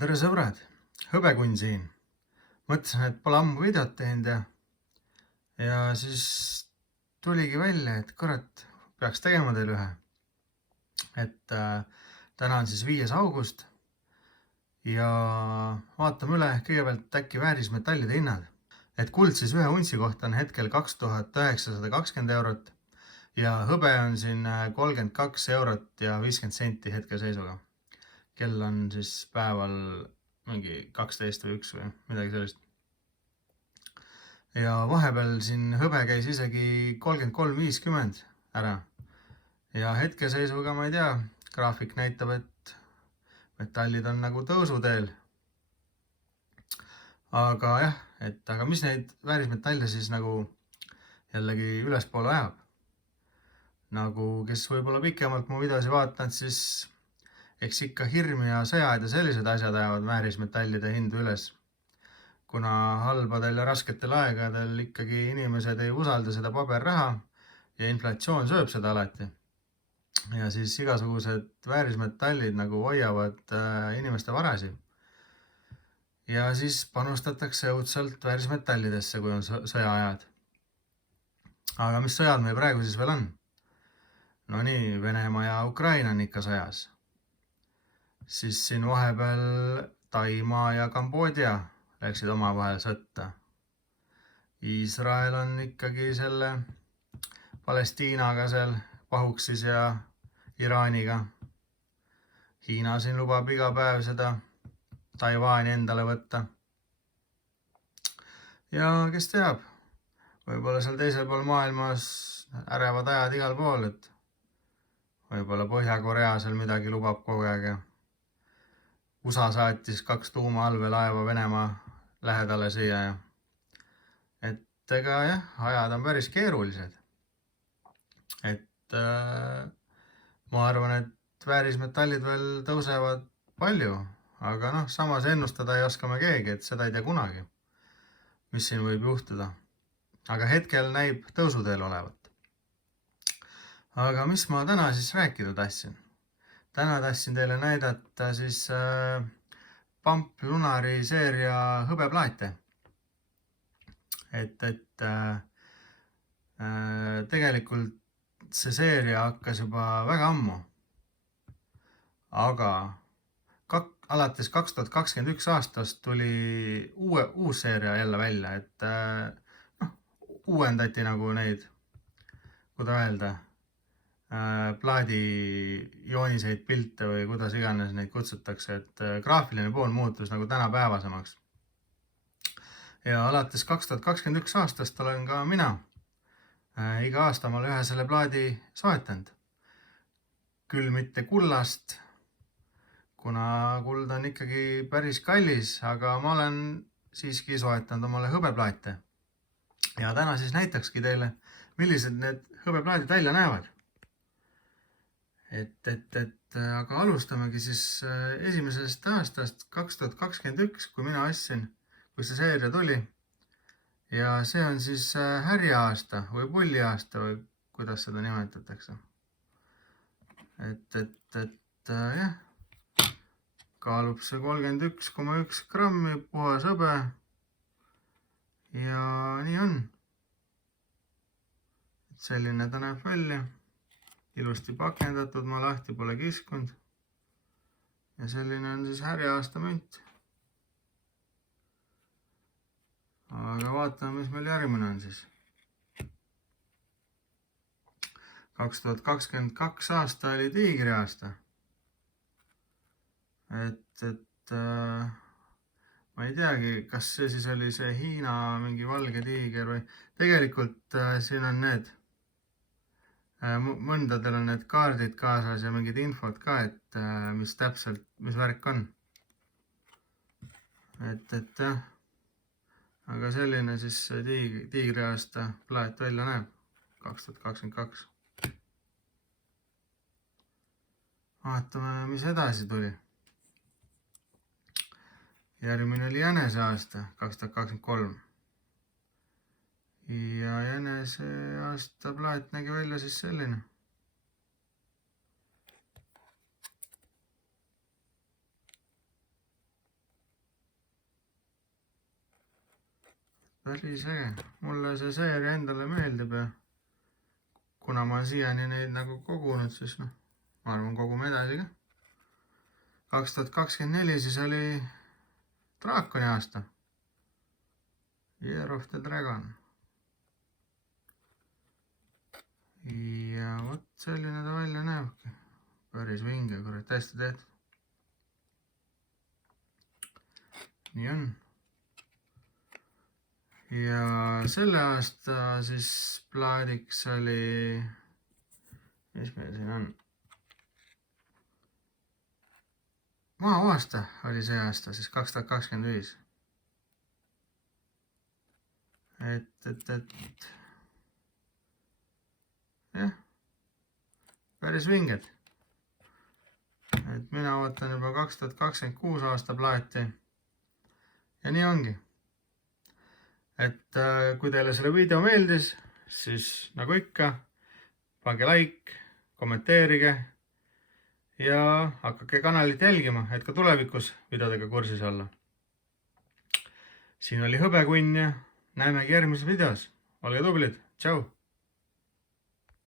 tere sõbrad, hõbekunn siin. Mõtlesin, et pole ammu videot teinud ja siis tuligi välja, et kurat, peaks tegema teile ühe. Täna on siis 5. august ja vaatame üle kõigepealt äkki väärismetallide hinnad. Kuld siis ühe untsi kohta on hetkel 2920 eurot ja hõbe on siin 32 eurot ja 50 senti hetkeseisuga. Kell on siis päeval mingi 12 või 1 või midagi sellist. Ja vahepeal siin hõbe käis isegi 33.50 ära. Ja hetkeseisuga ma ei tea, graafik näitab, et metallid on nagu tõusuteel. Aga jah, aga mis neid väärismetalle siis nagu jällegi ülespoole ajab? Nagu kes võib-olla pikemalt mu videosi vaatanud, siis eks ikka hirm ja sõjad ja sellised asjad ajavad väärismetallide hindu üles. Kuna halbadel ja rasketel aegadel ikkagi inimesed ei usalda seda paberraha ja inflatsioon sööb seda alati. Ja siis igasugused väärismetallid nagu hoiavad inimeste varasi. Ja siis panustatakse õudselt väärismetallidesse, kui on sõjaajad. Aga mis sõjad meil praegu siis veel on? No nii, Venemaa ja Ukraina on ikka sõjas. Siis siin vahepeal Taimaa ja Kambodža läksid omavahel sõtta. Iisrael on ikkagi selle Palestiinaga seal pahuksis ja Iraaniga. Hiina siin lubab iga päev seda Taiwaani endale võtta. Ja kes teab, võib-olla seal teisel pool maailmas ärevad ajad igal pool, et võib-olla Põhja-Korea seal midagi lubab kogu aeg. USA saatis 2 tuumaallveelaeva Venemaa lähedale siia. Ega jah, ajad on päris keerulised. Ma arvan, et väärismetallid veel tõusevad palju, aga samas ennustada ei oska me keegi, et seda ei tea kunagi, mis siin võib juhtuda. Aga hetkel näib tõusuteel olevat. Aga mis ma täna siis rääkida tahtsin? Täna tahtsin teile näidata siis Pump Lunari seeria hõbeplaate. Tegelikult see seeria hakkas juba väga ammu, aga alates 2021 aastast tuli uus seeria jälle välja, uuendati nagu neid, kuidas öelda, plaadi jooniseid, pilte või kuidas iganes neid kutsutakse, graafiline pool muutus nagu tänapäevasemaks. Ja alates 2021 aastast olen ka mina iga aasta ma ühe selle plaadi soetanud. Küll mitte kullast, kuna kuld on ikkagi päris kallis, aga ma olen siiski soetanud omale hõbeplaate. Ja täna siis näitakski teile, millised need hõbeplaadid välja näevad. Aga alustamegi siis esimesest aastast 2021, kui mina ostsin, kui see seeria tuli. Ja see on siis härjaaasta või pulliaasta või kuidas seda nimetatakse. Jah, kaalub see 31,1 grammi, puhas hõbe. Ja nii on. Selline ta näeb välja. Ilusti pakendatud, ma lahti pole kiskunud. Ja selline on siis härjaaasta münt. Aga vaatame, mis meil järgmine on siis. 2022 aasta oli tiigri aasta. Ma ei teagi, kas see siis oli see Hiina mingi valge tiiger või tegelikult siin on need, mõndadel on need kaardid kaasas ja mingid infod ka, et mis täpselt, mis värk on. Jah. Aga selline siis tiigri aasta plaat välja näeb 2022. Vaatame, mis edasi tuli. Järgmine oli jänese aasta 2023. Ja jänese aasta plaat nägi välja siis selline. päris äge. Mulle see seeria endale meeldib ja kuna ma siiani neid nagu kogunud, siis noh, ma arvan, kogume edasi ka. 2024 siis oli draakoni aasta. Year of the Dragon. Ja vot selline ta välja näebki. Päris vinge, kurat, hästi tehtud. Nii on. Ja selle aasta siis plaadiks oli, mis meil siin on? Maaaasta oli see aasta, siis 2025. Jah, päris vinged. Mina ootan juba 2026 aasta plaati. Ja nii ongi. Kui teile selle video meeldis, siis nagu ikka, pange like, kommenteerige ja hakake kanalit jälgima, et ka tulevikus videodega kursis olla. Siin oli Hõbekunn ja näemegi järgmises videos. Olge tublid, tšau!